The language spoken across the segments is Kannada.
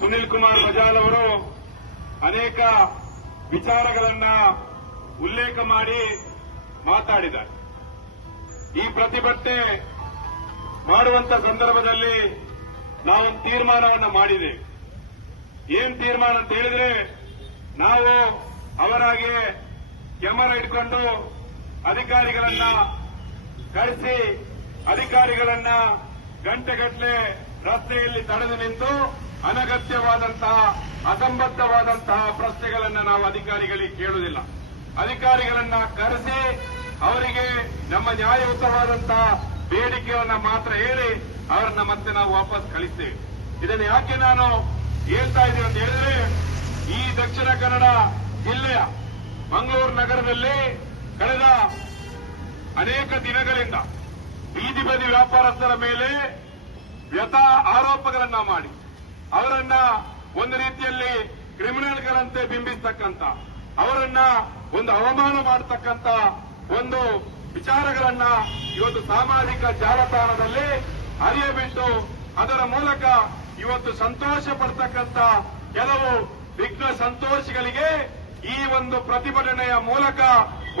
ಸುನಿಲ್ ಕುಮಾರ್ ಬಜಾಲ್ ಅವರು ಅನೇಕ ವಿಚಾರಗಳನ್ನ ಉಲ್ಲೇಖ ಮಾಡಿ ಮಾತಾಡಿದ್ದಾರೆ. ಈ ಪ್ರತಿಭಟನೆ ಮಾಡುವಂತ ಸಂದರ್ಭದಲ್ಲಿ ನಾವೊಂದು ತೀರ್ಮಾನವನ್ನು ಮಾಡಿದ್ದೇವೆ. ಏನ್ ತೀರ್ಮಾನ ಅಂತ ಹೇಳಿದ್ರೆ, ನಾವು ಅವರಾಗೆ ಕ್ಯಾಮರಾ ಇಟ್ಕೊಂಡು ಅಧಿಕಾರಿಗಳನ್ನ ಕರೆಸಿ ಅಧಿಕಾರಿಗಳನ್ನ ಗಂಟೆಗಟ್ಟಲೆ ರಸ್ತೆಯಲ್ಲಿ ತಡೆದು ನಿಂತು ಅನಗತ್ಯವಾದಂತಹ ಅಸಂಬದ್ಧವಾದಂತಹ ಪ್ರಶ್ನೆಗಳನ್ನ ನಾವು ಅಧಿಕಾರಿಗಳಿಗೆ ಕೇಳುವುದಿಲ್ಲ. ಅಧಿಕಾರಿಗಳನ್ನ ಕರೆಸಿ ಅವರಿಗೆ ನಮ್ಮ ನ್ಯಾಯಯುತವಾದಂತಹ ಬೇಡಿಕೆಯನ್ನ ಮಾತ್ರ ಹೇಳಿ ಅವರನ್ನ ಮತ್ತೆ ನಾವು ವಾಪಸ್ ಕಳಿಸ್ತೇವೆ. ಇದನ್ನು ಯಾಕೆ ನಾನು ಹೇಳ್ತಾ ಇದ್ದೀನಿ ಅಂತ ಹೇಳಿದ್ರೆ, ಈ ದಕ್ಷಿಣ ಕನ್ನಡ ಜಿಲ್ಲೆಯ ಮಂಗಳೂರು ನಗರದಲ್ಲಿ ಕಳೆದ ಅನೇಕ ದಿನಗಳಿಂದ ಬೀದಿ ಬದಿ ವ್ಯಾಪಾರಸ್ಥರ ಮೇಲೆ ವ್ಯಥಾ ಆರೋಪಗಳನ್ನ ಮಾಡಿ ಅವರನ್ನ ಒಂದು ರೀತಿಯಲ್ಲಿ ಕ್ರಿಮಿನಲ್ಗಳಂತೆ ಬಿಂಬಿಸ್ತಕ್ಕಂಥ, ಅವರನ್ನ ಒಂದು ಅವಮಾನ ಮಾಡತಕ್ಕಂಥ ಒಂದು ವಿಚಾರಗಳನ್ನ ಇವತ್ತು ಸಾಮಾಜಿಕ ಜಾಲತಾಣದಲ್ಲಿ ಹರಿಯಬಿಟ್ಟು ಅದರ ಮೂಲಕ ಇವತ್ತು ಸಂತೋಷ ಪಡ್ತಕ್ಕಂಥ ಕೆಲವು ವಿಘ್ನ ಸಂತೋಷಿಗಳಿಗೆ ಈ ಒಂದು ಪ್ರತಿಭಟನೆಯ ಮೂಲಕ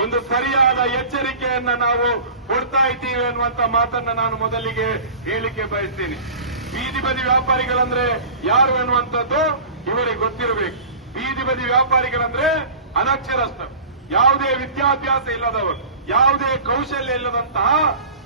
ಒಂದು ಸರಿಯಾದ ಎಚ್ಚರಿಕೆಯನ್ನ ನಾವು ಕೊಡ್ತಾ ಇದ್ದೀವಿ ಅನ್ನುವಂತ ಮಾತನ್ನ ನಾನು ಮೊದಲಿಗೆ ಹೇಳಿಕೆ ಬಯಸ್ತೀನಿ. ಬೀದಿ ಬದಿ ವ್ಯಾಪಾರಿಗಳಂದ್ರೆ ಯಾರು ಅನ್ನುವಂಥದ್ದು ಇವರಿಗೆ ಗೊತ್ತಿರಬೇಕು. ಬೀದಿ ಬದಿ ವ್ಯಾಪಾರಿಗಳಂದ್ರೆ ಅನಕ್ಷರಸ್ಥರು, ಯಾವುದೇ ವಿದ್ಯಾಭ್ಯಾಸ ಇಲ್ಲದವರು, ಯಾವುದೇ ಕೌಶಲ್ಯ ಇಲ್ಲದಂತಹ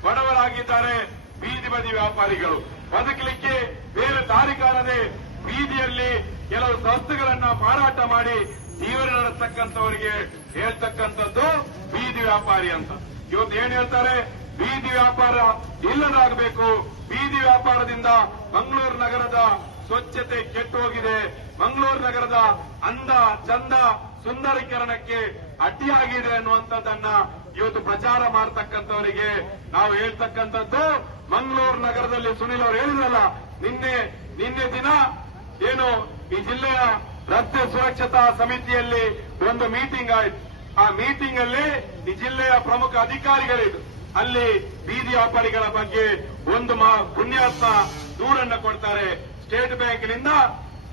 ಬಡವರಾಗಿದ್ದಾರೆ ಬೀದಿ ಬದಿ ವ್ಯಾಪಾರಿಗಳು. ಬದುಕಲಿಕ್ಕೆ ಬೇರೆ ದಾರಿ ಕಾಣದೆ ಬೀದಿಯಲ್ಲಿ ಕೆಲವು ವಸ್ತುಗಳನ್ನ ಮಾರಾಟ ಮಾಡಿ ಜೀವನ ನಡೆಸ್ತಕ್ಕಂಥವರಿಗೆ ಹೇಳ್ತಕ್ಕಂಥದ್ದು ಬೀದಿ ವ್ಯಾಪಾರಿ ಅಂತ. ಇವತ್ತು ಏನ್ ಹೇಳ್ತಾರೆ, ಬೀದಿ ವ್ಯಾಪಾರ ಇಲ್ಲದಾಗಬೇಕು, ಬೀದಿ ವ್ಯಾಪಾರದಿಂದ ಮಂಗಳೂರು ನಗರದ ಸ್ವಚ್ಛತೆ ಕೆಟ್ಟು ಹೋಗಿದೆ, ಮಂಗಳೂರು ನಗರದ ಅಂದ ಚಂದ ಸುಂದರೀಕರಣಕ್ಕೆ ಅಡ್ಡಿಯಾಗಿದೆ ಅನ್ನುವಂಥದ್ದನ್ನ ಇವತ್ತು ಪ್ರಚಾರ ಮಾಡತಕ್ಕಂಥವರಿಗೆ ನಾವು ಹೇಳ್ತಕ್ಕಂಥದ್ದು, ಮಂಗಳೂರು ನಗರದಲ್ಲಿ ಸುನಿಲ್ ಅವರು ಹೇಳಿದ್ರಲ್ಲ, ನಿನ್ನೆ ದಿನ ಏನು ಈ ಜಿಲ್ಲೆಯ ರಸ್ತೆ ಸುರಕ್ಷತಾ ಸಮಿತಿಯಲ್ಲಿ ಒಂದು ಮೀಟಿಂಗ್ ಆಯಿತು. ಆ ಮೀಟಿಂಗ್ ಅಲ್ಲಿ ಈ ಜಿಲ್ಲೆಯ ಪ್ರಮುಖ ಅಧಿಕಾರಿಗಳಿದ್ರು. ಅಲ್ಲಿ ಬೀದಿ ವ್ಯಾಪಾರಿಗಳ ಬಗ್ಗೆ ಒಂದು ಪುಣ್ಯಾತ್ಮ ದೂರನ್ನ ಕೊಡ್ತಾರೆ. ಸ್ಟೇಟ್ ಬ್ಯಾಂಕ್ನಿಂದ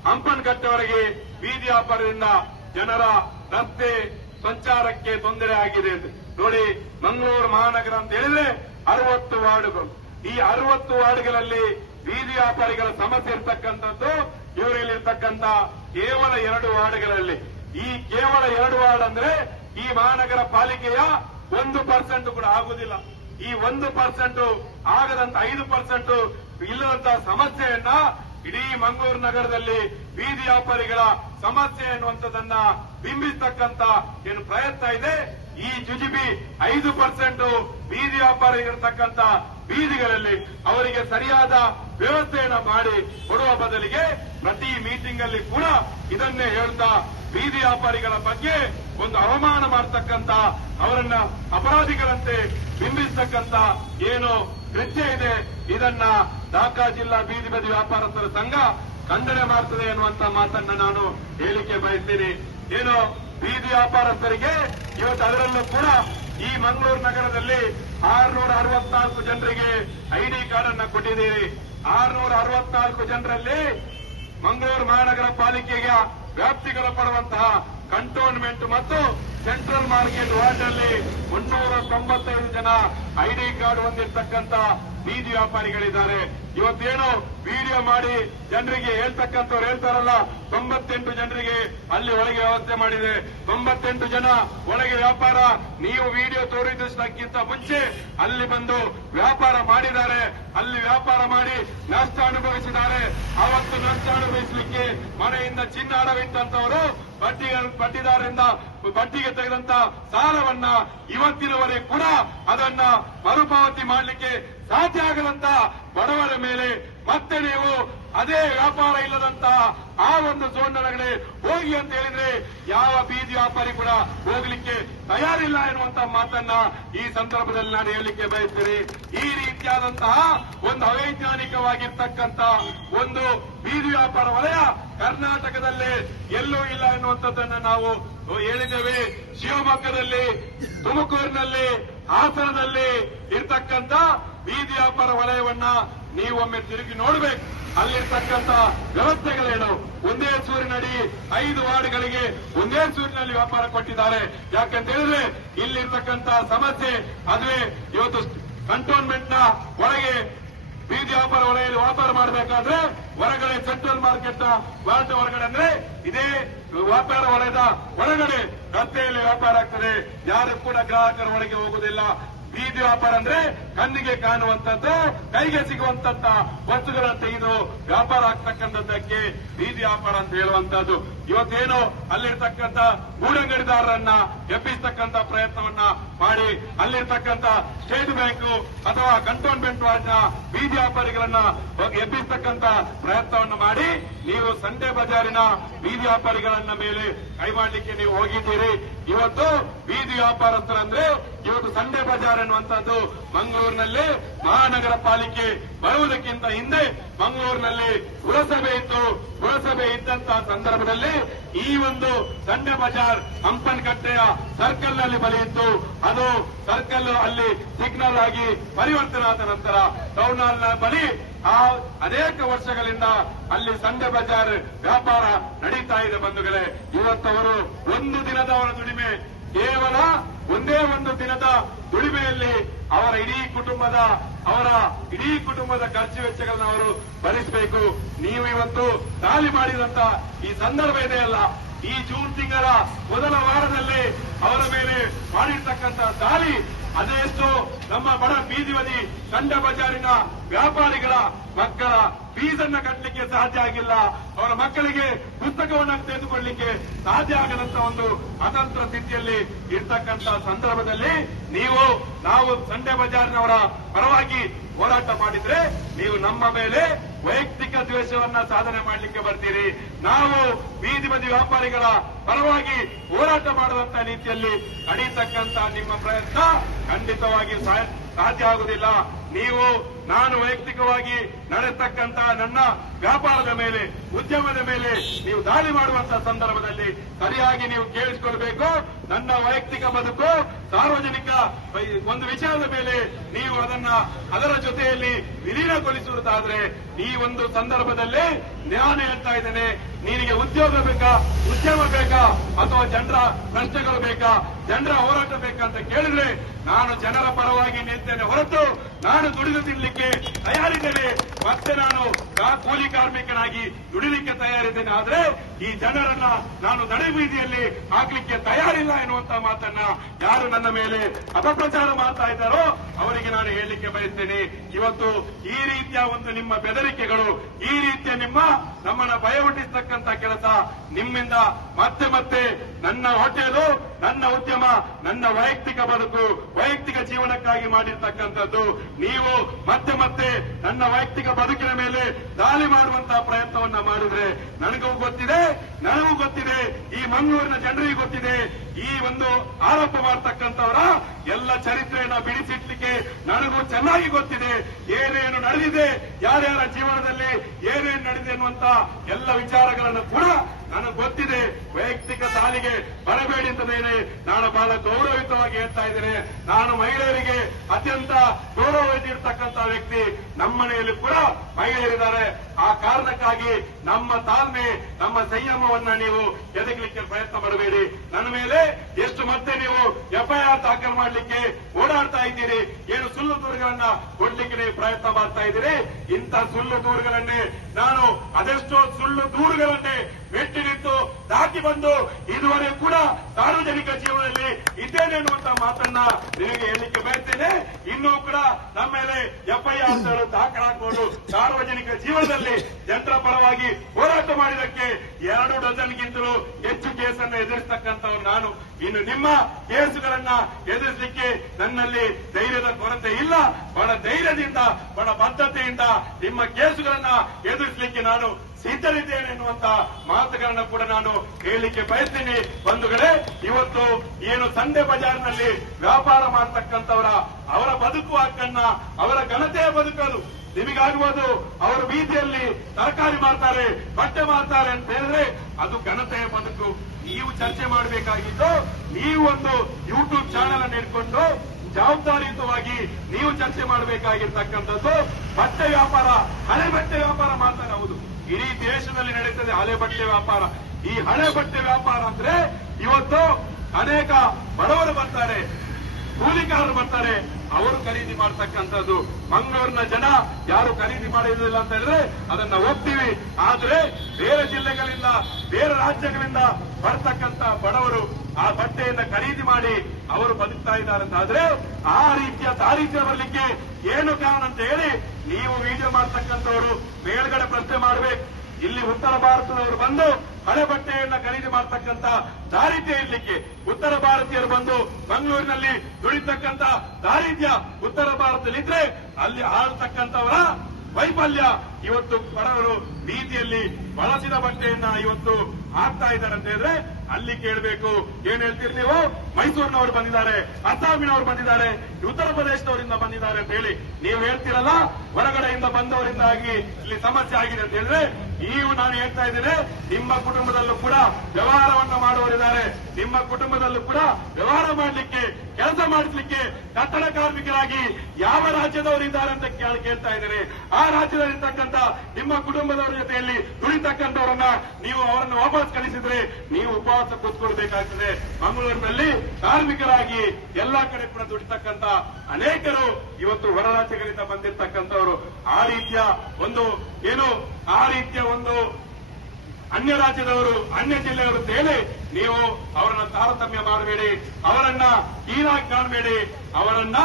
ಹಂಪನಕಟ್ಟೆವರೆಗೆ ಬೀದಿ ವ್ಯಾಪಾರದಿಂದ ಜನರ ರಸ್ತೆ ಸಂಚಾರಕ್ಕೆ ತೊಂದರೆ ಆಗಿದೆ ಅಂತ ನೋಡಿ. ಮಂಗಳೂರು ಮಹಾನಗರ ಅಂತ ಹೇಳಿದ್ರೆ 60 ವಾರ್ಡ್ಗಳು. ಈ 60 ವಾರ್ಡ್ಗಳಲ್ಲಿ ಬೀದಿ ವ್ಯಾಪಾರಿಗಳ ಸಮಸ್ಯೆ ಇರ್ತಕ್ಕಂಥದ್ದು ಇವರಲ್ಲಿರ್ತಕ್ಕಂಥ ಕೇವಲ 2 ವಾರ್ಡ್ಗಳಲ್ಲಿ. ಈ ಕೇವಲ 2 ವಾರ್ಡ್ ಅಂದ್ರೆ ಈ ಮಹಾನಗರ ಪಾಲಿಕೆಯ 1% ಕೂಡ ಆಗುವುದಿಲ್ಲ. ಈ 1% ಆಗದಂತ 5% ಇಲ್ಲದಂತಹ ಸಮಸ್ಯೆಯನ್ನ ಇಡೀ ಮಂಗಳೂರು ನಗರದಲ್ಲಿ ಬೀದಿ ವ್ಯಾಪಾರಿಗಳ ಸಮಸ್ಯೆ ಎನ್ನುವಂಥದ್ದನ್ನ ಬಿಂಬಿಸ್ತಕ್ಕಂಥ ಏನು ಪ್ರಯತ್ನ ಇದೆ. ಈ ಜುಜುಬಿ 5% ಬೀದಿ ವ್ಯಾಪಾರಿಗಳಿರ್ತಕ್ಕಂಥ ಬೀದಿಗಳಲ್ಲಿ ಅವರಿಗೆ ಸರಿಯಾದ ವ್ಯವಸ್ಥೆಯನ್ನ ಮಾಡಿ ಕೊಡುವ ಬದಲಿಗೆ ಪ್ರತಿ ಮೀಟಿಂಗ್ ಅಲ್ಲಿ ಕೂಡ ಇದನ್ನೇ ಹೇಳ್ತಾ ಬೀದಿ ವ್ಯಾಪಾರಿಗಳ ಬಗ್ಗೆ ಒಂದು ಅವಮಾನ ಮಾಡತಕ್ಕಂಥ, ಅವರನ್ನ ಅಪರಾಧಿಗಳಂತೆ ಬಿಂಬಿಸ್ತಕ್ಕಂಥ ಏನು ಕೃತ್ಯ ಇದೆ, ಇದನ್ನ ಢಾಕಾ ಜಿಲ್ಲಾ ಬೀದಿ ಬದಿ ವ್ಯಾಪಾರಸ್ಥರ ಸಂಘ ಖಂಡನೆ ಮಾಡ್ತದೆ ಎನ್ನುವಂತ ಮಾತನ್ನ ನಾನು ಹೇಳಿಕೆ ಬಯಸ್ತೀನಿ. ಏನು ಬೀದಿ ವ್ಯಾಪಾರಸ್ಥರಿಗೆ ಇವತ್ತು ಅದರಲ್ಲೂ ಕೂಡ ಈ ಮಂಗಳೂರು ನಗರದಲ್ಲಿ 664 ಜನರಿಗೆ ಐಡಿ ಕಾರ್ಡ್ ಅನ್ನ ಕೊಟ್ಟಿದ್ದೀರಿ. 664 ಜನರಲ್ಲಿ ಮಂಗಳೂರು ಮಹಾನಗರ ಪಾಲಿಕೆಗೆ ವ್ಯಾಪ್ತಿಗೊಳಪಡುವಂತಹ ಕಂಟೋನ್ಮೆಂಟ್ ಮತ್ತು ಸೆಂಟ್ರಲ್ ಮಾರ್ಕೆಟ್ ವಾರ್ಡ್ ಅಲ್ಲಿ 395 ಜನ ಐಡಿ ಕಾರ್ಡ್ ಹೊಂದಿರತಕ್ಕಂಥ ಬೀದಿ ವ್ಯಾಪಾರಿಗಳಿದ್ದಾರೆ. ಇವತ್ತೇನು ವಿಡಿಯೋ ಮಾಡಿ ಜನರಿಗೆ ಹೇಳ್ತಕ್ಕಂಥವ್ರು ಹೇಳ್ತಾರಲ್ಲ, 98 ಜನರಿಗೆ ಅಲ್ಲಿ ಒಳಗೆ ವ್ಯವಸ್ಥೆ ಮಾಡಿದೆ. 98 ಜನ ಒಳಗೆ ವ್ಯಾಪಾರ ನೀವು ವಿಡಿಯೋ ತೋರಿಸಕ್ಕಿಂತ ಮುಂಚೆ ಅಲ್ಲಿ ಬಂದು ವ್ಯಾಪಾರ ಮಾಡಿದ್ದಾರೆ. ಅಲ್ಲಿ ವ್ಯಾಪಾರ ಮಾಡಿ ನಷ್ಟ ಅನುಭವಿಸಿದ್ದಾರೆ. ಅವತ್ತು ನಷ್ಟ ಅನುಭವಿಸಲಿಕ್ಕೆ ಮನೆಯಿಂದ ಚಿನ್ನ ಅಡವಿಟ್ಟಂತವರು ಬಡ್ಡಿದಾರರಿಂದ ಬಡ್ಡಿಗೆ ತೆಗೆದಂತ ಸಾಲವನ್ನ ಇವತ್ತಿನವರೆಗೆ ಕೂಡ ಅದನ್ನ ಮರುಪಾವತಿ ಮಾಡಲಿಕ್ಕೆ ಸಾಧ್ಯ ಆಗದಂತ ಬಡವರ ಮೇಲೆ ಮತ್ತೆ ನೀವು ಅದೇ ವ್ಯಾಪಾರ ಇಲ್ಲದಂತ ಆ ಒಂದು ಝೋನ್ನೊಳಗಡೆ ಹೋಗಿ ಅಂತ ಹೇಳಿದ್ರೆ ಯಾವ ಬೀದಿ ವ್ಯಾಪಾರಿ ಕೂಡ ಹೋಗ್ಲಿಕ್ಕೆ ತಯಾರಿಲ್ಲ ಎನ್ನುವಂತ ಮಾತನ್ನ ಈ ಸಂದರ್ಭದಲ್ಲಿ ನಾನು ಹೇಳಲಿಕ್ಕೆ ಬಯಸ್ತೀನಿ. ಈ ರೀತಿಯಾದಂತಹ ಒಂದು ಅವೈಜ್ಞಾನಿಕವಾಗಿರ್ತಕ್ಕಂಥ ಒಂದು ಬೀದಿ ವ್ಯಾಪಾರ ವಲಯ ಕರ್ನಾಟಕದಲ್ಲಿ ಎಲ್ಲೂ ಇಲ್ಲ ಎನ್ನುವಂಥದ್ದನ್ನ ನಾವು ಹೇಳಿದ್ದೇವೆ. ಶಿವಮೊಗ್ಗದಲ್ಲಿ, ತುಮಕೂರಿನಲ್ಲಿ, ಹಾಸನದಲ್ಲಿ ಇರ್ತಕ್ಕಂಥ ಬೀದಿ ವ್ಯಾಪಾರ ವಲಯವನ್ನ ನೀವೊಮ್ಮೆ ತಿರುಗಿ ನೋಡ್ಬೇಕು. ಅಲ್ಲಿರ್ತಕ್ಕಂಥ ವ್ಯವಸ್ಥೆಗಳೇನು? ಒಂದೇ ಸೂರಿನಡಿ 5 ವಾರ್ಡ್ಗಳಿಗೆ ಒಂದೇ ಸೂರಿನಲ್ಲಿ ವ್ಯಾಪಾರ ಕೊಟ್ಟಿದ್ದಾರೆ. ಯಾಕಂತ ಹೇಳಿದ್ರೆ ಇಲ್ಲಿರ್ತಕ್ಕಂಥ ಸಮಸ್ಯೆ ಅದುವೇ ಇವತ್ತು ಕಂಟೋನ್ಮೆಂಟ್ ನ ಒಳಗೆ ಬೀದಿ ವ್ಯಾಪಾರ ವಲಯದಲ್ಲಿ ವ್ಯಾಪಾರ ಮಾಡಬೇಕಾದ್ರೆ ಹೊರಗಡೆ ಸೆಂಟ್ರಲ್ ಮಾರ್ಕೆಟ್ ನ ವಾರ್ಡ್ ಹೊರಗಡೆ ಅಂದ್ರೆ ಇದೇ ವ್ಯಾಪಾರ ವಲಯದ ಒಳಗಡೆ ರಸ್ತೆಯಲ್ಲಿ ವ್ಯಾಪಾರ ಆಗ್ತದೆ. ಯಾರು ಕೂಡ ಗ್ರಾಹಕರ ಒಳಗೆ ಹೋಗುವುದಿಲ್ಲ. ಬೀದಿ ವ್ಯಾಪಾರ ಅಂದ್ರೆ ಕಣ್ಣಿಗೆ ಕಾಣುವಂತದ್ದು, ಕೈಗೆ ಸಿಗುವಂತ ವಸ್ತುಗಳನ್ನು ತೆಗೆದು ವ್ಯಾಪಾರ ಆಗ್ತಕ್ಕಂಥದ್ದಕ್ಕೆ ಬೀದಿ ವ್ಯಾಪಾರ ಅಂತ ಹೇಳುವಂತದ್ದು. ಇವತ್ತೇನು ಅಲ್ಲಿರ್ತಕ್ಕಂಥ ಗೂಡಂಗಡಿದಾರರನ್ನ ಎಬ್ಬಿಸ್ತಕ್ಕಂಥ ಪ್ರಯತ್ನವನ್ನ ಮಾಡಿ ಅಲ್ಲಿರ್ತಕ್ಕಂಥ ಸ್ಟೇಟ್ ಬ್ಯಾಂಕ್ ಅಥವಾ ಕಂಟೋನ್ಮೆಂಟ್ ವಾರ್ಡ್ನ ಬೀದಿ ವ್ಯಾಪಾರಿಗಳನ್ನ ಎಬ್ಬಿಸ್ತಕ್ಕಂಥ ಪ್ರಯತ್ನವನ್ನು ಮಾಡಿ ನೀವು ಸಂಡೆ ಬಜಾರಿನ ಬೀದಿ ವ್ಯಾಪಾರಿಗಳನ್ನ ಮೇಲೆ ಕೈ ಮಾಡಲಿಕ್ಕೆ ನೀವು ಹೋಗಿದ್ದೀರಿ. ಇವತ್ತು ಬೀದಿ ವ್ಯಾಪಾರಸ್ಥರಂದ್ರೆ ಇವತ್ತು ಸಂಡೆ ಬಜಾರ್ ಎನ್ನುವಂತದ್ದು ಮಂಗಳೂರಿನಲ್ಲಿ ಮಹಾನಗರ ಪಾಲಿಕೆ ಬರುವುದಕ್ಕಿಂತ ಹಿಂದೆ ಮಂಗಳೂರಿನಲ್ಲಿ ಪುರಸಭೆ ಇತ್ತು. ಪುರಸಭೆ ಇದ್ದಂತಹ ಸಂದರ್ಭದಲ್ಲಿ ಈ ಒಂದು ಸಂಡೆ ಬಜಾರ್ ಹಂಪನಕಟ್ಟೆಯ ಸರ್ಕಲ್ ನಲ್ಲಿ ಬಲಿಯಿತ್ತು. ಅದು ಸರ್ಕಲ್ ಅಲ್ಲಿ ಸಿಗ್ನಲ್ ಆಗಿ ಪರಿವರ್ತನೆ ಆದ ನಂತರ ಟೌನ್ ಹಾಲ್ ನ ಬಳಿ ಅನೇಕ ವರ್ಷಗಳಿಂದ ಅಲ್ಲಿ ಸಂಡೆ ಬಜಾರ್ ವ್ಯಾಪಾರ ನಡೀತಾ ಇದೆ. ಬಂಧುಗಳೇ, ಇವತ್ತವರು ಒಂದು ದಿನದವರ ದುಡಿಮೆ ಕೇವಲ ಒಂದೇ ಒಂದು ದಿನದ ದುಡಿಮೆಯಲ್ಲಿ ಅವರ ಇಡೀ ಕುಟುಂಬದ ಖರ್ಚು ವೆಚ್ಚಗಳನ್ನ ಅವರು ಭರಿಸಬೇಕು. ನೀವು ಇವತ್ತು ದಾಳಿ ಮಾಡಿದಂತ ಈ ಸಂದರ್ಭ ಇದೆಯಲ್ಲ, ಈ ಜೂನ್ ತಿಂಗಳ ಮೊದಲ ವಾರದಲ್ಲಿ ಅವರ ಮೇಲೆ ಮಾಡಿರ್ತಕ್ಕಂಥ ದಾಳಿ ಅದೆಷ್ಟು ನಮ್ಮ ಬಡ ಬೀದಿ ಬದಿ ಸಂಡೆ ಬಜಾರಿನ ವ್ಯಾಪಾರಿಗಳ ಮಕ್ಕಳ ಫೀಸನ್ನ ಕಟ್ಟಲಿಕ್ಕೆ ಸಾಧ್ಯ ಆಗಿಲ್ಲ. ಅವರ ಮಕ್ಕಳಿಗೆ ಪುಸ್ತಕವನ್ನು ತೆಗೆದುಕೊಳ್ಳಲಿಕ್ಕೆ ಸಾಧ್ಯ ಆಗದಂತ ಒಂದು ಅತಂತ್ರ ಸ್ಥಿತಿಯಲ್ಲಿ ಇರ್ತಕ್ಕಂಥ ಸಂದರ್ಭದಲ್ಲಿ ನಾವು ಸಂಡೆ ಬಜಾರಿನವರ ಪರವಾಗಿ ಹೋರಾಟ ಮಾಡಿದ್ರೆ ನೀವು ನಮ್ಮ ಮೇಲೆ ವೈಯಕ್ತಿಕ ದ್ವೇಷವನ್ನ ಸಾಧನೆ ಮಾಡಲಿಕ್ಕೆ ಬರ್ತೀರಿ. ನಾವು ಬೀದಿ ಬದಿ ವ್ಯಾಪಾರಿಗಳ ಪರವಾಗಿ ಹೋರಾಟ ಮಾಡುವಂತ ರೀತಿಯಲ್ಲಿ ನಡೀತಕ್ಕಂಥ ನಿಮ್ಮ ಪ್ರಯತ್ನ ಖಂಡಿತವಾಗಿ ಸಾಧ್ಯ ಆಗುವುದಿಲ್ಲ. ನಾನು ವೈಯಕ್ತಿಕವಾಗಿ ನಡೆಸತಕ್ಕಂತ ನನ್ನ ವ್ಯಾಪಾರದ ಮೇಲೆ, ಉದ್ಯಮದ ಮೇಲೆ ನೀವು ದಾಳಿ ಮಾಡುವಂತಹ ಸಂದರ್ಭದಲ್ಲಿ ಸರಿಯಾಗಿ ನೀವು ಕೇಳಿಸಿಕೊಳ್ಬೇಕು. ನನ್ನ ವೈಯಕ್ತಿಕ ಬದುಕು ಸಾರ್ವಜನಿಕ ಒಂದು ವಿಷಯದ ಮೇಲೆ ನೀವು ಅದರ ಜೊತೆಯಲ್ಲಿ ವಿಲೀನಗೊಳಿಸುವುದಾದ್ರೆ ಈ ಒಂದು ಸಂದರ್ಭದಲ್ಲಿ ನಾನು ಹೇಳ್ತಾ ಇದ್ದೇನೆ, ನಿನಗೆ ಉದ್ಯೋಗ ಬೇಕಾ, ಉದ್ಯಮ ಬೇಕಾ, ಅಥವಾ ಜನರ ಪ್ರಶ್ನೆಗಳು ಬೇಕಾ, ಜನರ ಹೋರಾಟ ಬೇಕಾ ಅಂತ ಕೇಳಿದ್ರೆ ನಾನು ಜನರ ಪರವಾಗಿ ನಿಲ್ತೇನೆ ಹೊರತು ನಾನು ದುಡಿದು ತಿನ್ನಲಿಕ್ಕೆ ತಯಾರಿದ್ದೇನೆ. ಮತ್ತೆ ನಾನು ಕೂಲಿ ಕಾರ್ಮಿಕನಾಗಿ ದುಡಿಲಿಕ್ಕೆ ತಯಾರಿದ್ದೇನೆ. ಆದ್ರೆ ಈ ಜನರನ್ನ ನಾನು ನಡುಬೀದಿಯಲ್ಲಿ ಹಾಕ್ಲಿಕ್ಕೆ ತಯಾರಿಲ್ಲ ಎನ್ನುವಂತ ಮಾತನ್ನ ಯಾರು ನನ್ನ ಮೇಲೆ ಅಪಪ್ರಚಾರ ಮಾಡ್ತಾ ಇದ್ದಾರೋ ಅವರಿಗೆ ನಾನು ಹೇಳಲಿಕ್ಕೆ ಬಯಸ್ತೇನೆ. ಇವತ್ತು ಈ ರೀತಿಯ ಒಂದು ನಿಮ್ಮ ಬೆದರಿಕೆಗಳು, ಈ ರೀತಿಯ ನಮ್ಮನ್ನ ಭಯಹುಟ್ಟಿಸ್ತಕ್ಕಂಥ ಕೆಲಸ ನಿಮ್ಮಿಂದ ಮತ್ತೆ ನನ್ನ ಹೋಟೆಲು, ನನ್ನ ಉದ್ಯಮ, ನನ್ನ ವೈಯಕ್ತಿಕ ಬದುಕು, ವೈಯಕ್ತಿಕ ಜೀವನಕ್ಕಾಗಿ ಮಾಡಿರ್ತಕ್ಕಂಥದ್ದು. ನೀವು ಮತ್ತೆ ನನ್ನ ವೈಯಕ್ತಿಕ ಬದುಕಿನ ಮೇಲೆ ದಾಳಿ ಮಾಡುವಂತಹ ಪ್ರಯತ್ನವನ್ನ ಮಾಡಿದ್ರೆ ನನಗೂ ಗೊತ್ತಿದೆ, ಈ ಮಂಗಳೂರಿನ ಜನರಿಗೆ ಗೊತ್ತಿದೆ. ಈ ಒಂದು ಆರೋಪ ಮಾಡತಕ್ಕಂಥವರ ಎಲ್ಲ ಚರಿತ್ರೆಯನ್ನ ಬಿಡಿಸಿಡ್ಲಿಕ್ಕೆ ನನಗೂ ಚೆನ್ನಾಗಿ ಗೊತ್ತಿದೆ. ಏನೇನು ನಡೆದಿದೆ, ಯಾರ್ಯಾರ ಜೀವನದಲ್ಲಿ ಏನೇನು ನಡೆದಿದೆ ಅನ್ನುವಂತ ಎಲ್ಲ ವಿಚಾರಗಳನ್ನು ಕೂಡ ನನಗೆ ಗೊತ್ತಿದೆ. ವೈಯಕ್ತಿಕ ದಾಳಿಗೆ ಬರಬೇಡಿ ಅಂತದೇನೆ ನಾನು ಬಹಳ ಗೌರವಯುತವಾಗಿ ಹೇಳ್ತಾ ಇದ್ದೇನೆ. ನಾನು ಮಹಿಳೆಯರಿಗೆ ಅತ್ಯಂತ ಗೌರವವಿರ್ತಕ್ಕಂಥ ವ್ಯಕ್ತಿ. ನಮ್ಮ ಮನೆಯಲ್ಲಿ ಕೂಡ ಮಹಿಳೆಯರಿದ್ದಾರೆ. ಆ ಕಾರಣಕ್ಕಾಗಿ ನಮ್ಮ ತಾಳ್ಮೆ, ನಮ್ಮ ಸಂಯಮವನ್ನ ನೀವು ಎದಗಲಿಕ್ಕೆ ಪ್ರಯತ್ನ ಮಾಡಬೇಡಿ. ನನ್ನ ಮೇಲೆ ಎಷ್ಟು ಮತ್ತೆ ನೀವು ಎಫ್ಐಆರ್ ದಾಖಲು ಮಾಡಲಿಕ್ಕೆ ಓಡಾಡ್ತಾ ಇದ್ದೀರಿ, ಏನು ಸುಳ್ಳು ದೂರುಗಳನ್ನ ಕೊಡ್ಲಿಕ್ಕೆ ನೀವು ಪ್ರಯತ್ನ ಮಾಡ್ತಾ ಇದ್ದೀರಿ. ಇಂಥ ಸುಳ್ಳು ದೂರುಗಳನ್ನೇ ನಾನು ಅದೆಷ್ಟೋ ಸುಳ್ಳು ದೂರುಗಳನ್ನೇ ಮೆಟ್ಟಿ ನಿಂತು ದಾಟಿ ಬಂದು ಇದುವರೆಗೂ ಕೂಡ ಸಾರ್ವಜನಿಕ ಜೀವನದಲ್ಲಿ ಇದ್ದೇನೆ ಅನ್ನುವಂತ ಮಾತನ್ನ ನಿಮಗೆ ಹೇಳಲಿಕ್ಕೆ ಬಯಸ್ತೇನೆ. ಇನ್ನೂ ಕೂಡ ನಮ್ಮ ಮೇಲೆ ಎಫ್ಐಆರ್ ದಾಖಲಾಗಬಹುದು. ಸಾರ್ವಜನಿಕ ಜೀವನದಲ್ಲಿ ಜನರ ಪರವಾಗಿ ಹೋರಾಟ ಮಾಡಿದಕ್ಕೆ 2 ಡಜನ್ಗಿಂತಲೂ ಹೆಚ್ಚು ಕೇಸನ್ನು ಎದುರಿಸತಕ್ಕಂಥವ್ರು ನಾನು. ಇನ್ನು ನಿಮ್ಮ ಕೇಸುಗಳನ್ನ ಎದುರಿಸಲಿಕ್ಕೆ ನನ್ನಲ್ಲಿ ಧೈರ್ಯದ ಕೊರತೆ ಇಲ್ಲ. ಬಹಳ ಧೈರ್ಯದಿಂದ, ಬಹಳ ಬದ್ಧತೆಯಿಂದ ನಿಮ್ಮ ಕೇಸುಗಳನ್ನ ಎದುರಿಸಲಿಕ್ಕೆ ನಾನು ಸಿದ್ಧರಿದ್ದೇನೆ ಎನ್ನುವಂತ ಮಾತುಗಳನ್ನ ಕೂಡ ನಾನು ಹೇಳಲಿಕ್ಕೆ ಬಯಸ್ತೀನಿ. ಬಂಧುಗಳೇ, ಇವತ್ತು ಏನು ಸಂಡೆ ಬಜಾರ್ನಲ್ಲಿ ವ್ಯಾಪಾರ ಅವರ ಬದುಕು ಹಕ್ಕನ್ನ, ಅವರ ಘನತೆಯ ಬದುಕಲು ನಿಮಗಾಗುವುದು. ಅವರು ಬೀದಿಯಲ್ಲಿ ತರಕಾರಿ ಮಾರ್ತಾರೆ, ಬಟ್ಟೆ ಮಾರ್ತಾರೆ ಅಂತ ಹೇಳಿದ್ರೆ ಅದು ಘನತೆಯ ಬದುಕು. ನೀವು ಚರ್ಚೆ ಮಾಡಬೇಕಾಗಿದ್ದು, ನೀವು ಒಂದು ಯೂಟ್ಯೂಬ್ ಚಾನೆಲ್ ಅನ್ನು ಇಟ್ಕೊಂಡು ಜವಾಬ್ದಾರಿಯುತವಾಗಿ ನೀವು ಚರ್ಚೆ ಮಾಡಬೇಕಾಗಿರ್ತಕ್ಕಂಥದ್ದು ಬಟ್ಟೆ ವ್ಯಾಪಾರ, ಹಳೆ ಬಟ್ಟೆ ವ್ಯಾಪಾರ ಮಾತ್ರ ಹೌದು. ಇಡೀ ದೇಶದಲ್ಲಿ ನಡೀತದೆ ಹಳೆ ಬಟ್ಟೆ ವ್ಯಾಪಾರ. ಈ ಹಳೆ ಬಟ್ಟೆ ವ್ಯಾಪಾರ ಅಂದ್ರೆ ಇವತ್ತು ಅನೇಕ ಬಡವರು ಬರ್ತಾರೆ, ಕೂಲಿಕಾರರು ಬರ್ತಾರೆ, ಅವರು ಖರೀದಿ ಮಾಡ್ತಕ್ಕಂಥದ್ದು. ಮಂಗಳೂರಿನ ಜನ ಯಾರು ಖರೀದಿ ಮಾಡುವುದಿಲ್ಲ ಅಂತ ಹೇಳಿದ್ರೆ ಅದನ್ನ ಒಪ್ತೀವಿ. ಆದ್ರೆ ಬೇರೆ ಜಿಲ್ಲೆಗಳಿಂದ, ಬೇರೆ ರಾಜ್ಯಗಳಿಂದ ಬರ್ತಕ್ಕಂಥ ಬಡವರು ಆ ಬಟ್ಟೆಯನ್ನ ಖರೀದಿ ಮಾಡಿ ಅವರು ಬದುಕ್ತಾ ಇದ್ದಾರೆ ಅಂತಾದ್ರೆ ಆ ರೀತಿಯ ದಾರಿದ್ರ್ಯ ಬರಲಿಕ್ಕೆ ಏನು ಕಾರಣ ಅಂತ ಹೇಳಿ ನೀವು ವಿಡಿಯೋ ಮಾಡ್ತಕ್ಕಂಥವರು ಮೇಲ್ಗಡೆ ಪ್ರಶ್ನೆ ಮಾಡಬೇಕು. ಇಲ್ಲಿ ಉತ್ತರ ಭಾರತದವರು ಬಂದು ಹಳೆ ಬಟ್ಟೆಯನ್ನ ಖರೀದಿ ಮಾಡತಕ್ಕಂತ ದಾರಿದ್ರ್ಯ ಇರ್ಲಿಕ್ಕೆ, ಉತ್ತರ ಭಾರತೀಯರು ಬಂದು ಮಂಗಳೂರಿನಲ್ಲಿ ದುಡಿತಕ್ಕಂತ ದಾರಿದ್ರ್ಯ ಉತ್ತರ ಭಾರತದಲ್ಲಿದ್ರೆ ಅಲ್ಲಿ ಆಳ್ತಕ್ಕಂಥವರ ವೈಫಲ್ಯ ಇವತ್ತು ಬಡವರು ಬೀದಿಯಲ್ಲಿ ಬಳಸಿದ ಬಟ್ಟೆಯನ್ನ ಇವತ್ತು ಹಾಕ್ತಾ ಇದ್ದಾರೆ ಅಂತ ಹೇಳಿದ್ರೆ ಅಲ್ಲಿ ಕೇಳಬೇಕು. ಏನ್ ಹೇಳ್ತೀರಿ ನೀವು? ಮೈಸೂರಿನವರು ಬಂದಿದ್ದಾರೆ, ಅಸ್ಸಾಮಿನವರು ಬಂದಿದ್ದಾರೆ, ಉತ್ತರ ಪ್ರದೇಶದವರಿಂದ ಬಂದಿದ್ದಾರೆ ಅಂತ ಹೇಳಿ ನೀವು ಹೇಳ್ತೀರಲ್ಲ. ಹೊರಗಡೆಯಿಂದ ಬಂದವರಿಂದಾಗಿ ಇಲ್ಲಿ ಸಮಸ್ಯೆ ಆಗಿದೆ ಅಂತ ಹೇಳಿದ್ರೆ ನೀವು, ನಾನು ಹೇಳ್ತಾ ಇದ್ದೇನೆ, ನಿಮ್ಮ ಕುಟುಂಬದಲ್ಲೂ ಕೂಡ ವ್ಯವಹಾರವನ್ನ ಮಾಡುವವರಿದ್ದಾರೆ. ನಿಮ್ಮ ಕುಟುಂಬದಲ್ಲೂ ಕೂಡ ವ್ಯವಹಾರ ಮಾಡಲಿಕ್ಕೆ, ಕೆಲಸ ಮಾಡಿಸ್ಲಿಕ್ಕೆ ಕಟ್ಟಡ ಕಾರ್ಮಿಕರಾಗಿ ಯಾವ ರಾಜ್ಯದವರಿದ್ದಾರೆ ಅಂತ ಕೇಳ್ತಾ ಇದ್ದೇನೆ. ಆ ರಾಜ್ಯದಲ್ಲಿರ್ತಕ್ಕಂಥ ನಿಮ್ಮ ಕುಟುಂಬದವರ ಜೊತೆಯಲ್ಲಿ ದುಡಿತಕ್ಕಂಥವರನ್ನ ನೀವು ಅವರನ್ನು ವಾಪಸ್ ಕಳಿಸಿದ್ರೆ ನೀವು ಉಪವಾಸ ಕೂತ್ಕೊಳ್ಬೇಕಾಗ್ತದೆ. ಮಂಗಳೂರಿನಲ್ಲಿ ಕಾರ್ಮಿಕರಾಗಿ ಎಲ್ಲಾ ಕಡೆ ಕೂಡ ದುಡಿತಕ್ಕಂಥ ಅನೇಕರು ಇವತ್ತು ಹೊರ ರಾಜ್ಯಗಳಿಂದ ಬಂದಿರತಕ್ಕಂಥವರು. ಆ ರೀತಿಯ ಒಂದು ಅನ್ಯ ರಾಜ್ಯದವರು, ಅನ್ಯ ಜಿಲ್ಲೆಯವರು ಅಂತ ಹೇಳಿ ನೀವು ಅವರನ್ನ ತಾರತಮ್ಯ ಮಾಡಬೇಡಿ, ಅವರನ್ನ ಹೀನಾಗಿ ಕಾಣಬೇಡಿ, ಅವರನ್ನ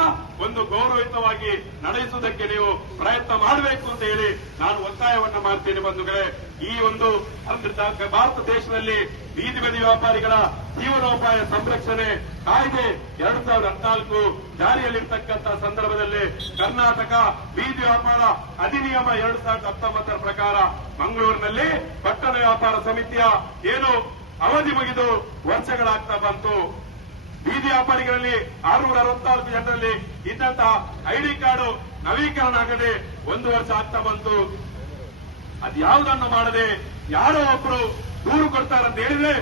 ಒಂದು ಗೌರವಯುತವಾಗಿ ನಡೆಸುವುದಕ್ಕೆ ನೀವು ಪ್ರಯತ್ನ ಮಾಡಬೇಕು ಅಂತ ಹೇಳಿ ನಾನು ಒತ್ತಾಯವನ್ನ ಮಾಡ್ತೇನೆ ಬಂಧುಗಳೇ. ಈ ಒಂದು ಭಾರತ ದೇಶದಲ್ಲಿ ಬೀದಿ ಬದಿ ವ್ಯಾಪಾರಿಗಳ ಜೀವನೋಪಾಯ ಸಂರಕ್ಷಣೆ ಕಾಯ್ದೆ 2014 ಜಾರಿಯಲ್ಲಿರ್ತಕ್ಕಂಥ ಸಂದರ್ಭದಲ್ಲಿ ಕರ್ನಾಟಕ ಬೀದಿ ವ್ಯಾಪಾರ ಅಧಿನಿಯಮ 2019 ಪ್ರಕಾರ ಮಂಗಳೂರಿನಲ್ಲಿ ಪಟ್ಟಣ ವ್ಯಾಪಾರ ಸಮಿತಿಯ ಅವಧಿ ಮುಗಿದು ವರ್ಷಗಳಾಗ್ತಾ ಬಂತು. ಬೀದಿ ವ್ಯಾಪಾರಿಗಳಲ್ಲಿ 664 ಜನರಲ್ಲಿ ಇದ್ದಂತಹ ಐಡಿ ಕಾರ್ಡು ನವೀಕರಣ ಆಗದೆ 1 ವರ್ಷ ಆಗ್ತಾ ಬಂತು. ಅದ್ಯಾವುದನ್ನು ಮಾಡದೆ ಯಾರೋ ಒಬ್ರು ದೂರು ಕೊಡ್ತಾರಂತ ಹೇಳಿದ್ರೆ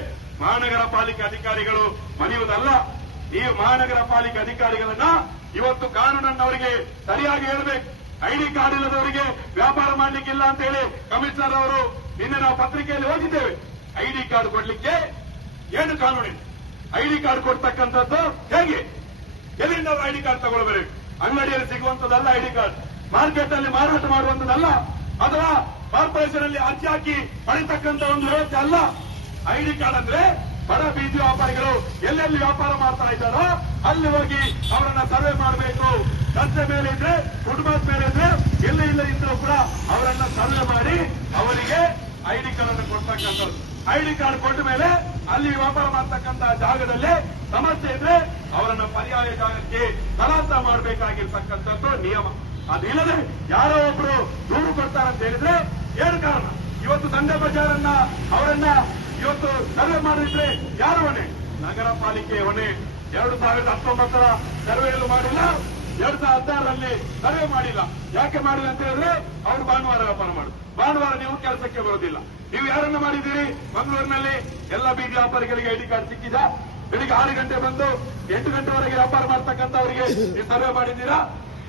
ಮಹಾನಗರ ಪಾಲಿಕೆ ಅಧಿಕಾರಿಗಳು ಮನೆಯುವುದಲ್ಲ. ಈ ಮಹಾನಗರ ಪಾಲಿಕೆ ಅಧಿಕಾರಿಗಳನ್ನ ಇವತ್ತು ಕಾನೂನನ್ನು ಅವರಿಗೆ ಸರಿಯಾಗಿ ಹೇಳಬೇಕು. ಐಡಿ ಕಾರ್ಡ್ ಇಲ್ಲದವರಿಗೆ ವ್ಯಾಪಾರ ಮಾಡ್ಲಿಕ್ಕಿಲ್ಲ ಅಂತ ಹೇಳಿ ಕಮಿಷನರ್ ಅವರು ನಿನ್ನೆ ನಾವು ಪತ್ರಿಕೆಯಲ್ಲಿ ಓದಿದ್ದೇವೆ. ಐಡಿ ಕಾರ್ಡ್ ಕೊಡ್ಲಿಕ್ಕೆ ಏನು ಕಾನೂನಿದೆ? ಐಡಿ ಕಾರ್ಡ್ ಕೊಡ್ತಕ್ಕಂಥದ್ದು ಹೇಗೆ? ಎಲ್ಲಿಂದ ಐಡಿ ಕಾರ್ಡ್ ತಗೊಳ್ಬೇಕು? ಅಂಗಡಿಯಲ್ಲಿ ಸಿಗುವಂತದ್ದಲ್ಲ ಐಡಿ ಕಾರ್ಡ್, ಮಾರ್ಕೆಟ್ ಅಲ್ಲಿ ಮಾರಾಟ ಮಾಡುವಂತದ್ದಲ್ಲ, ಅಥವಾ ಕಾರ್ಪೊರೇಷನ್ ಅಲ್ಲಿ ಅರ್ಜಿ ಹಾಕಿ ಪಡಿತಕ್ಕಂಥ ಒಂದು ವ್ಯವಸ್ಥೆ ಅಲ್ಲ. ಐಡಿ ಕಾರ್ಡ್ ಅಂದ್ರೆ ಬಡ ಬೀದಿ ವ್ಯಾಪಾರಿಗಳು ಎಲ್ಲೆಲ್ಲಿ ವ್ಯಾಪಾರ ಮಾಡ್ತಾ ಇದ್ದಾರೋ ಅಲ್ಲಿ ಹೋಗಿ ಅವರನ್ನ ಸರ್ವೆ ಮಾಡಬೇಕು. ರಸ್ತೆ ಮೇಲೆ ಇದ್ರೆ, ಫುಟ್ಪಾತ್ ಮೇಲೆ ಇದ್ರೆ, ಎಲ್ಲಿ ಇಲ್ಲ ಇದ್ರೂ ಕೂಡ ಅವರನ್ನ ಸರ್ವೆ ಮಾಡಿ ಅವರಿಗೆ ಐಡಿ ಕಾರ್ಡ್ ಅನ್ನು ಕೊಡ್ತಕ್ಕಂಥದ್ದು. ಐಡಿ ಕಾರ್ಡ್ ಕೊಟ್ಟ ಮೇಲೆ ಅಲ್ಲಿ ವ್ಯಾಪಾರ ಮಾಡ್ತಕ್ಕಂಥ ಜಾಗದಲ್ಲಿ ಸಮಸ್ಯೆ ಇದ್ರೆ ಅವರನ್ನ ಪರ್ಯಾಯ ಜಾಗಕ್ಕೆ ಸ್ಥಳಾಂತರ ಮಾಡಬೇಕಾಗಿರ್ತಕ್ಕಂಥದ್ದು ನಿಯಮ. ಅದಿಲ್ಲದೆ ಯಾರೋ ಒಬ್ರು ದೂರು ಕೊಡ್ತಾರಂತ ಹೇಳಿದ್ರೆ ಏನು ಕಾರಣ? ಇವತ್ತು ಸಂಡೆ ಬಜಾರನ್ನ ಅವರನ್ನ ಇವತ್ತು ಸರ್ವೆ ಮಾಡಿದ್ರೆ ಯಾರು ಹೊಣೆ? ನಗರ ಪಾಲಿಕೆ ಹೊಣೆ. 2019 ಸರ್ವೆಯಲ್ಲೂ ಮಾಡಿಲ್ಲ, 2016 ಸರ್ವೆ ಮಾಡಿಲ್ಲ. ಯಾಕೆ ಮಾಡಿಲ್ಲ ಅಂತ ಹೇಳಿದ್ರೆ ಅವರು ಭಾನುವಾರ ವ್ಯಾಪಾರ ಮಾಡುದು. ಭಾನುವಾರ ನೀವು ಕೆಲಸಕ್ಕೆ ಬರೋದಿಲ್ಲ. ನೀವು ಯಾರನ್ನ ಮಾಡಿದ್ದೀರಿ? ಮಂಗಳೂರಿನಲ್ಲಿ ಎಲ್ಲ ಬೀದಿ ವ್ಯಾಪಾರಿಗಳಿಗೆ ಐಡಿ ಕಾರ್ಡ್ ಸಿಕ್ಕಿದ? ಬೆಳಿಗ್ಗೆ 6 ಗಂಟೆ ಬಂದು 8 ಗಂಟೆವರೆಗೆ ವ್ಯಾಪಾರ ಮಾಡ್ತಕ್ಕಂಥವರಿಗೆ ನೀವು ಸರ್ವೆ ಮಾಡಿದ್ದೀರಾ?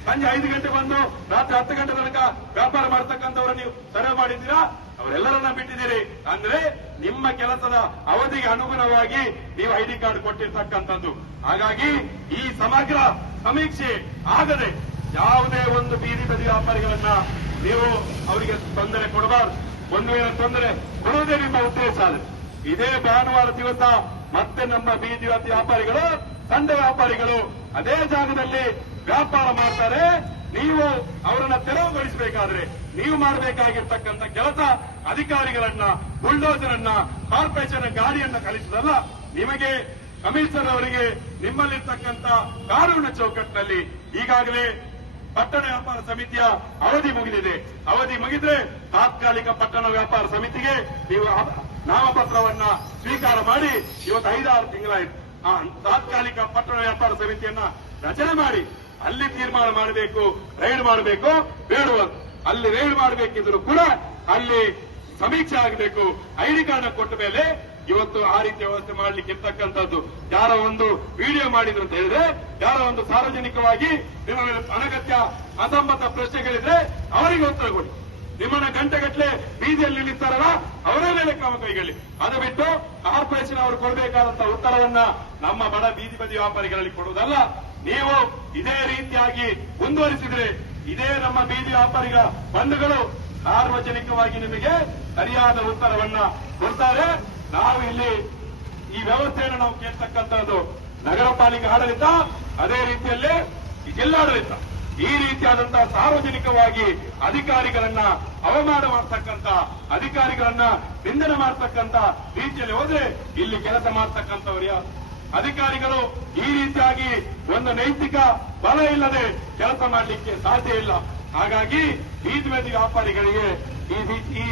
ಸಂಜೆ 5 ಗಂಟೆ ಬಂದು ರಾತ್ರಿ 10 ಗಂಟೆ ತನಕ ವ್ಯಾಪಾರ ಮಾಡ್ತಕ್ಕಂಥವ್ರ ನೀವು ಸರ್ವೆ ಮಾಡಿದ್ದೀರಾ? ಅವರೆಲ್ಲರನ್ನ ಬಿಟ್ಟಿದ್ದೀರಿ. ಅಂದ್ರೆ ನಿಮ್ಮ ಕೆಲಸದ ಅವಧಿಗೆ ಅನುಗುಣವಾಗಿ ನೀವು ಐಡಿ ಕಾರ್ಡ್ ಕೊಟ್ಟಿರ್ತಕ್ಕಂಥದ್ದು. ಹಾಗಾಗಿ ಈ ಸಮಗ್ರ ಸಮೀಕ್ಷೆ ಆಗದೆ ಯಾವುದೇ ಒಂದು ಬೀದಿ ಬದಿ ವ್ಯಾಪಾರಿಗಳನ್ನ ನೀವು ಅವರಿಗೆ ತೊಂದರೆ ಕೊಡಬಾರದು. ಒಂದು ವೇಳೆ ತೊಂದರೆ ಕೊಡುವುದೇ ನಿಮ್ಮ ಉದ್ದೇಶ ಆದ್ರೆ ಇದೇ ಭಾನುವಾರ ದಿವಸ ಮತ್ತೆ ನಮ್ಮ ಬೀದಿ ವ್ಯಾಪಾರಿಗಳು, ಸಂಡೆ ವ್ಯಾಪಾರಿಗಳು ಅದೇ ಜಾಗದಲ್ಲಿ ವ್ಯಾಪಾರ ಮಾಡ್ತಾರೆ. ನೀವು ಅವರನ್ನ ತೆರವುಗೊಳಿಸಬೇಕಾದ್ರೆ ನೀವು ಮಾಡಬೇಕಾಗಿರ್ತಕ್ಕಂಥ ಕೆಲಸ ಅಧಿಕಾರಿಗಳನ್ನ, ಬುಲ್ಡೋಸರ್ ಅನ್ನ, ಕಾರ್ಪೊರೇಷನ್ ಗಾಡಿಯನ್ನ ಕಳಿಸುವುದಲ್ಲ. ನಿಮಗೆ ಕಮಿಷನರ್ ಅವರಿಗೆ ನಿಮ್ಮಲ್ಲಿರ್ತಕ್ಕಂಥ ಕಾನೂನಿನ ಚೌಕಟ್ಟಿನಲ್ಲಿ ಈಗಾಗಲೇ ಪಟ್ಟಣ ವ್ಯಾಪಾರ ಸಮಿತಿಯ ಅವಧಿ ಮುಗಿದಿದೆ. ಅವಧಿ ಮುಗಿದ್ರೆ ತಾತ್ಕಾಲಿಕ ಪಟ್ಟಣ ವ್ಯಾಪಾರ ಸಮಿತಿಗೆ ನೀವು ನಾಮಪತ್ರವನ್ನ ಸ್ವೀಕಾರ ಮಾಡಿ ಇವತ್ತು 5-6 ತಿಂಗಳಾಯಿತು. ಆ ತಾತ್ಕಾಲಿಕ ಪಟ್ಟಣ ವ್ಯಾಪಾರ ಸಮಿತಿಯನ್ನ ರಚನೆ ಮಾಡಿ ಅಲ್ಲಿ ತೀರ್ಮಾನ ಮಾಡಬೇಕು, ರೈಡ್ ಮಾಡಬೇಕು ಬೇಡುವ. ಅಲ್ಲಿ ರೈಡ್ ಮಾಡಬೇಕಿದ್ರು ಕೂಡ ಅಲ್ಲಿ ಸಮೀಕ್ಷೆ ಆಗಬೇಕು. ಐಡಿ ಕಾರ್ಡ್ ಕೊಟ್ಟ ಮೇಲೆ ಇವತ್ತು ಆ ರೀತಿಯ ವ್ಯವಸ್ಥೆ ಮಾಡ್ಲಿಕ್ಕೆ ಇರ್ತಕ್ಕಂಥದ್ದು. ಯಾರೋ ಒಂದು ವಿಡಿಯೋ ಮಾಡಿದ್ರು ಅಂತ ಹೇಳಿದ್ರೆ, ಯಾರೋ ಒಂದು ಸಾರ್ವಜನಿಕವಾಗಿ ನಿಮ್ಮ ಮೇಲೆ ಅನಗತ್ಯ ಅಸಂಬದ್ಧ ಪ್ರಶ್ನೆಗಳಿದ್ರೆ ಅವರಿಗೆ ಉತ್ತರ ಕೊಡಿ. ನಿಮ್ಮನ್ನ ಗಂಟೆಗಟ್ಟಲೆ ಬೀದಿಯಲ್ಲಿ ನಿಲ್ಲಿಸ್ತಾರಲ್ಲ ಅವರ ಮೇಲೆ ಕ್ರಮ ಕೈಗೊಳ್ಳಿ. ಅದು ಬಿಟ್ಟು ಕಾರ್ಪೊರೇಷನ್ ಅವರು ಕೊಡಬೇಕಾದಂತಹ ಉತ್ತರವನ್ನ ನಮ್ಮ ಬಡ ಬೀದಿ ಬದಿ ವ್ಯಾಪಾರಿಗಳಲ್ಲಿ ಕೊಡುವುದಲ್ಲ. ನೀವು ಇದೇ ರೀತಿಯಾಗಿ ಮುಂದುವರಿಸಿದ್ರೆ ಇದೇ ನಮ್ಮ ಬೀದಿ ವ್ಯಾಪಾರಿಗಳ ಬಂಧುಗಳು ಸಾರ್ವಜನಿಕವಾಗಿ ನಿಮಗೆ ಸರಿಯಾದ ಉತ್ತರವನ್ನ ಕೊಡ್ತಾರೆ. ನಾವು ಇಲ್ಲಿ ಈ ವ್ಯವಸ್ಥೆಯನ್ನು ನಾವು ಕೇಳ್ತಕ್ಕಂಥದ್ದು ನಗರ ಪಾಲಿಕೆ ಆಡಳಿತ, ಅದೇ ರೀತಿಯಲ್ಲೇ ಈ ಜಿಲ್ಲಾಡಳಿತ ಈ ರೀತಿಯಾದಂತಹ ಸಾರ್ವಜನಿಕವಾಗಿ ಅಧಿಕಾರಿಗಳನ್ನ ಅವಮಾನ ಮಾಡ್ತಕ್ಕಂಥ, ಅಧಿಕಾರಿಗಳನ್ನ ನಿಂದನೆ ಮಾಡ್ತಕ್ಕಂಥ ರೀತಿಯಲ್ಲಿ ಹೋದ್ರೆ ಇಲ್ಲಿ ಕೆಲಸ ಮಾಡ್ತಕ್ಕಂಥವ್ರು ಯಾರು? ಅಧಿಕಾರಿಗಳು ಈ ರೀತಿಯಾಗಿ ಒಂದು ನೈತಿಕ ಬಲ ಇಲ್ಲದೆ ಕೆಲಸ ಮಾಡಲಿಕ್ಕೆ ಸಾಧ್ಯ ಇಲ್ಲ. ಹಾಗಾಗಿ ಬೀದಿ ಬದಿ ವ್ಯಾಪಾರಿಗಳಿಗೆ ಈ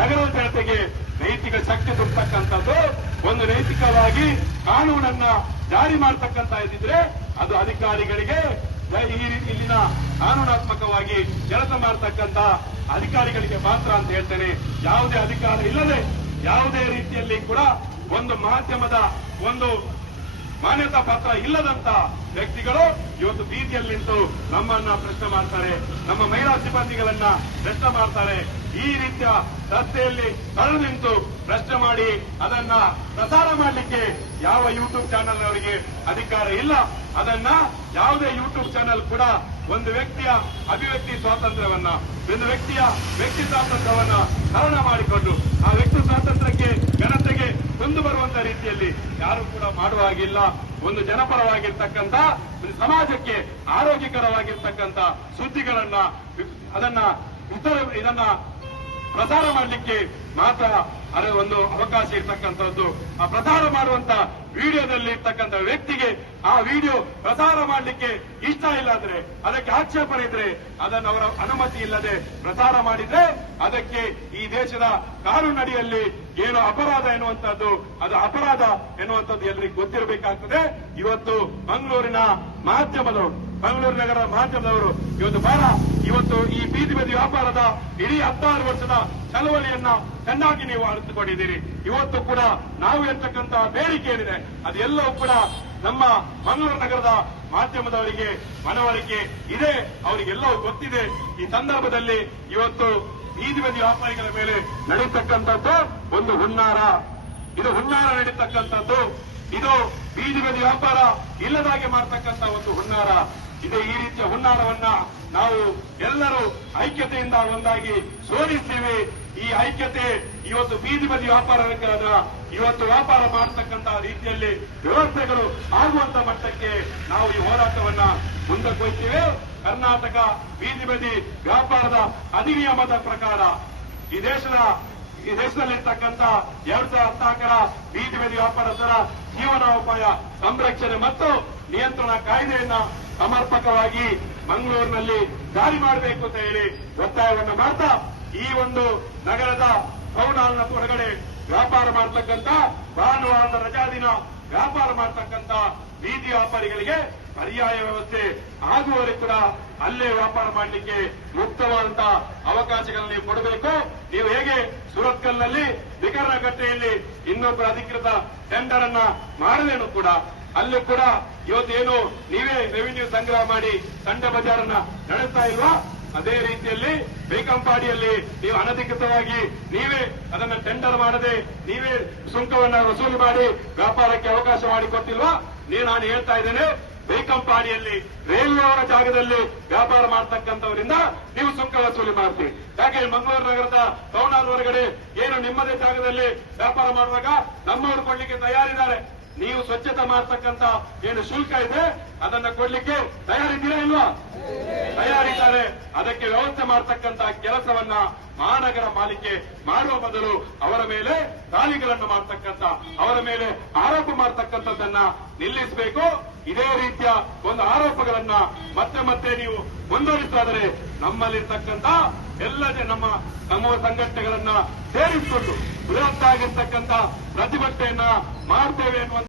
ನಗರದ ಜನತೆಗೆ ನೈತಿಕ ಶಕ್ತಿ ತುಂಬತಕ್ಕಂಥದ್ದು, ಒಂದು ನೈತಿಕವಾಗಿ ಕಾನೂನನ್ನ ಜಾರಿ ಮಾಡತಕ್ಕಂತ ಇದ್ದಿದ್ರೆ ಅದು ಅಧಿಕಾರಿಗಳಿಗೆ, ಇಲ್ಲಿನ ಕಾನೂನಾತ್ಮಕವಾಗಿ ಕೆಲಸ ಮಾಡತಕ್ಕಂತ ಅಧಿಕಾರಿಗಳಿಗೆ ಮಾತ್ರ ಅಂತ ಹೇಳ್ತೇನೆ. ಯಾವುದೇ ಅಧಿಕಾರ ಇಲ್ಲದೆ ಯಾವುದೇ ರೀತಿಯಲ್ಲಿ ಕೂಡ ಒಂದು ಮಾಧ್ಯಮದ ಒಂದು ಮಾನ್ಯತಾ ಪತ್ರ ಇಲ್ಲದಂತ ವ್ಯಕ್ತಿಗಳು ಇವತ್ತು ಬೀದಿಯಲ್ಲಿ ನಿಂತು ನಮ್ಮನ್ನ ಪ್ರಶ್ನೆ ಮಾಡ್ತಾರೆ, ನಮ್ಮ ಮಹಿಳಾ ಸಿಬ್ಬಂದಿಗಳನ್ನ ಪ್ರಶ್ನೆ ಮಾಡ್ತಾರೆ. ಈ ರೀತಿಯ ರಸ್ತೆಯಲ್ಲಿ ತಳ್ಳು ನಿಂತು ಪ್ರಶ್ನೆ ಮಾಡಿ ಅದನ್ನ ಪ್ರಸಾರ ಮಾಡಲಿಕ್ಕೆ ಯಾವ ಯೂಟ್ಯೂಬ್ ಚಾನೆಲ್ ಅವರಿಗೆ ಅಧಿಕಾರ ಇಲ್ಲ. ಅದನ್ನ ಯಾವುದೇ ಯೂಟ್ಯೂಬ್ ಚಾನೆಲ್ ಕೂಡ ಒಂದು ವ್ಯಕ್ತಿಯ ಅಭಿವ್ಯಕ್ತಿ ಸ್ವಾತಂತ್ರ್ಯವನ್ನ, ಒಂದು ವ್ಯಕ್ತಿಯ ವ್ಯಕ್ತಿ ಸ್ವಾತಂತ್ರ್ಯವನ್ನ ಹರಣ ಮಾಡಿಕೊಂಡು ಆ ವ್ಯಕ್ತಿ ಸ್ವಾತಂತ್ರ್ಯಕ್ಕೆ ಘನತೆಗೆ ಕುಂದು ಬರುವಂತ ರೀತಿಯಲ್ಲಿ ಯಾರು ಕೂಡ ಮಾಡುವ ಹಾಗಿಲ್ಲ. ಒಂದು ಜನಪರವಾಗಿರ್ತಕ್ಕಂಥ, ಒಂದು ಸಮಾಜಕ್ಕೆ ಆರೋಗ್ಯಕರವಾಗಿರ್ತಕ್ಕಂಥ ಸುದ್ದಿಗಳನ್ನ ಇದನ್ನ ಪ್ರಸಾರ ಮಾಡಲಿಕ್ಕೆ ಮಾತ್ರ ಅದರ ಒಂದು ಅವಕಾಶ ಇರ್ತಕ್ಕಂಥದ್ದು. ಆ ಪ್ರಸಾರ ಮಾಡುವಂತ ವಿಡಿಯೋದಲ್ಲಿ ಇರ್ತಕ್ಕಂಥ ವ್ಯಕ್ತಿಗೆ ಆ ವಿಡಿಯೋ ಪ್ರಸಾರ ಮಾಡಲಿಕ್ಕೆ ಇಷ್ಟ ಇಲ್ಲ ಅಂದ್ರೆ, ಅದಕ್ಕೆ ಆಕ್ಷೇಪಣೆ ಇದ್ರೆ, ಅದನ್ನು ಅವರ ಅನುಮತಿ ಇಲ್ಲದೆ ಪ್ರಸಾರ ಮಾಡಿದ್ರೆ ಅದಕ್ಕೆ ಈ ದೇಶದ ಕಾನೂನಡಿಯಲ್ಲಿ ಏನು ಅಪರಾಧ ಎನ್ನುವಂಥದ್ದು, ಅದು ಅಪರಾಧ ಎನ್ನುವಂಥದ್ದು ಎಲ್ಲರಿಗೂ ಗೊತ್ತಿರಬೇಕಾಗ್ತದೆ. ಇವತ್ತು ಮಂಗಳೂರಿನ ಮಾಧ್ಯಮದವರು, ಮಂಗಳೂರು ನಗರ ಮಾಧ್ಯಮದವರು ಇವತ್ತು ಈ ಬೀದಿ ಬದಿ ವ್ಯಾಪಾರದ ಇಡೀ 16 ವರ್ಷದ ಚಳವಳಿಯನ್ನ ಚೆನ್ನಾಗಿ ನೀವು ಅರಿತುಕೊಂಡಿದ್ದೀರಿ. ಇವತ್ತು ಕೂಡ ನಾವು ಇರ್ತಕ್ಕಂತಹ ಬೇಡಿಕೆ ಏನಿದೆ ಅದೆಲ್ಲವೂ ಕೂಡ ನಮ್ಮ ಮಂಗಳೂರು ನಗರದ ಮಾಧ್ಯಮದವರಿಗೆ ಮನವರಿಕೆ ಇದೆ, ಅವರಿಗೆಲ್ಲವೂ ಗೊತ್ತಿದೆ. ಈ ಸಂದರ್ಭದಲ್ಲಿ ಇವತ್ತು ಬೀದಿ ಬದಿ ವ್ಯಾಪಾರಿಗಳ ಮೇಲೆ ನಡೀತಕ್ಕಂಥದ್ದು ಒಂದು ಹುನ್ನಾರ, ಇದು ಹುನ್ನಾರ ನಡೀತಕ್ಕಂಥದ್ದು, ಇದು ಬೀದಿ ಬದಿ ವ್ಯಾಪಾರ ಇಲ್ಲದಾಗೆ ಮಾಡತಕ್ಕಂಥ ಒಂದು ಹುನ್ನಾರ ಇದೆ. ಈ ರೀತಿಯ ಹುನ್ನಾರವನ್ನ ನಾವು ಎಲ್ಲರೂ ಐಕ್ಯತೆಯಿಂದ ಒಂದಾಗಿ ಸೋಲಿಸ್ತೀವಿ. ಈ ಐಕ್ಯತೆ ಇವತ್ತು ಬೀದಿ ಬದಿ ವ್ಯಾಪಾರಕರಾದ ಇವತ್ತು ವ್ಯಾಪಾರ ಮಾಡತಕ್ಕಂತಹ ರೀತಿಯಲ್ಲಿ ವ್ಯವಸ್ಥೆಗಳು ಆಗುವಂತ ಮಟ್ಟಕ್ಕೆ ನಾವು ಈ ಹೋರಾಟವನ್ನ ಮುಂದಕ್ಕೆ ಹೋಗ್ತೀವಿ. ಕರ್ನಾಟಕ ಬೀದಿ ಬದಿ ವ್ಯಾಪಾರದ ಅಧಿನಿಯಮದ ಪ್ರಕಾರ ಈ ದೇಶದಲ್ಲಿರ್ತಕ್ಕಂಥ 2014ರ ಬೀದಿ ಬದಿ ವ್ಯಾಪಾರಸ್ಥರ ಜೀವನೋಪಾಯ ಸಂರಕ್ಷಣೆ ಮತ್ತು ನಿಯಂತ್ರಣ ಕಾಯ್ದೆಯನ್ನ ಸಮರ್ಪಕವಾಗಿ ಮಂಗಳೂರಿನಲ್ಲಿ ಜಾರಿ ಮಾಡಬೇಕು ಅಂತ ಹೇಳಿ ಒತ್ತಾಯವನ್ನು ಮಾಡ್ತಾ, ಈ ಒಂದು ನಗರದ ಟೌನ್ ಹಾಲ್ನ ಹೊರಗಡೆ ವ್ಯಾಪಾರ ಮಾಡತಕ್ಕಂಥ, ಭಾನುವಾರದ ರಜಾ ದಿನ ವ್ಯಾಪಾರ ಮಾಡತಕ್ಕಂಥ ಬೀದಿ ವ್ಯಾಪಾರಿಗಳಿಗೆ ಪರ್ಯಾಯ ವ್ಯವಸ್ಥೆ ಆಗುವವರೆಗೂ ಕೂಡ ಅಲ್ಲೇ ವ್ಯಾಪಾರ ಮಾಡಲಿಕ್ಕೆ ಮುಕ್ತವಾದಂತಹ ಅವಕಾಶಗಳನ್ನು ನೀವು ಕೊಡಬೇಕು. ನೀವು ಹೇಗೆ ಸುರತ್ಕಲ್ನಲ್ಲಿ ವಿಕರ್ಣಗಟ್ಟೆಯಲ್ಲಿ ಇನ್ನೊಬ್ಬರ ಅಧಿಕೃತ ಟೆಂಡರ್ ಅನ್ನ ಮಾಡದೇನು ಕೂಡ ಅಲ್ಲಿ ಕೂಡ ಇವತ್ತೇನು ನೀವೇ ರೆವಿನ್ಯೂ ಸಂಗ್ರಹ ಮಾಡಿ ತಂಡ ಬಜಾರನ್ನ ನಡೆಸ್ತಾ ಇಲ್ವಾ, ಅದೇ ರೀತಿಯಲ್ಲಿ ಬೇಕಂಪಾಡಿಯಲ್ಲಿ ನೀವು ಅನಧಿಕೃತವಾಗಿ ನೀವೇ ಅದನ್ನ ಟೆಂಡರ್ ಮಾಡದೆ ನೀವೇ ಸುಂಕವನ್ನ ವಸೂಲಿ ಮಾಡಿ ವ್ಯಾಪಾರಕ್ಕೆ ಅವಕಾಶ ಮಾಡಿಕೊಟ್ಟಿಲ್ವಾ? ನಾನು ಹೇಳ್ತಾ ಇದ್ದೇನೆ, ಬೇಕಂಪಾಡಿಯಲ್ಲಿ ರೈಲ್ವೆ ಜಾಗದಲ್ಲಿ ವ್ಯಾಪಾರ ಮಾಡತಕ್ಕಂಥವರಿಂದ ನೀವು ಸುಂಕ ವಸೂಲಿ ಮಾಡ್ತೀವಿ. ಯಾಕೆ ಮಂಗಳೂರು ನಗರದ ಟೌನ್ ಹಾಲ್ ಹೊರಗಡೆ ಏನು ನಿಮ್ಮದೇ ಜಾಗದಲ್ಲಿ ವ್ಯಾಪಾರ ಮಾಡುವಾಗ ನಮ್ಮವರು ಕೊಡ್ಲಿಕ್ಕೆ ತಯಾರಿದ್ದಾರೆ. ನೀವು ಸ್ವಚ್ಛತೆ ಮಾಡತಕ್ಕಂತ ಏನು ಶುಲ್ಕ ಇದೆ ಅದನ್ನ ಕೊಡ್ಲಿಕ್ಕೆ ತಯಾರಿದ್ದೀರಾ ಇಲ್ವಾ? ತಯಾರಿದ್ದಾರೆ. ಅದಕ್ಕೆ ವ್ಯವಸ್ಥೆ ಮಾಡತಕ್ಕಂತ ಕೆಲಸವನ್ನ ಮಹಾನಗರ ಪಾಲಿಕೆ ಮಾಡುವ ಬದಲು ಅವರ ಮೇಲೆ ದಾಳಿಗಳನ್ನು ಮಾಡತಕ್ಕಂತ, ಅವರ ಮೇಲೆ ಆರೋಪ ಮಾಡತಕ್ಕಂಥದ್ದನ್ನ ನಿಲ್ಲಿಸಬೇಕು. ಇದೇ ರೀತಿಯ ಒಂದು ಆರೋಪಗಳನ್ನ ಮತ್ತೆ ಮತ್ತೆ ನೀವು ಮುಂದುವರಿಸಿದರೆ ನಮ್ಮಲ್ಲಿರ್ತಕ್ಕಂಥ ಎಲ್ಲ ನಮ್ಮ ಸಮೂಹ ಸಂಘಟನೆಗಳನ್ನ ಸೇರಿಸಿಕೊಂಡು ಬೃಹತ್ತಾಗಿರ್ತಕ್ಕಂಥ ಪ್ರತಿಭಟನೆಯನ್ನ ಮಾಡ್ತೇವೆ ಎನ್ನುವಂತ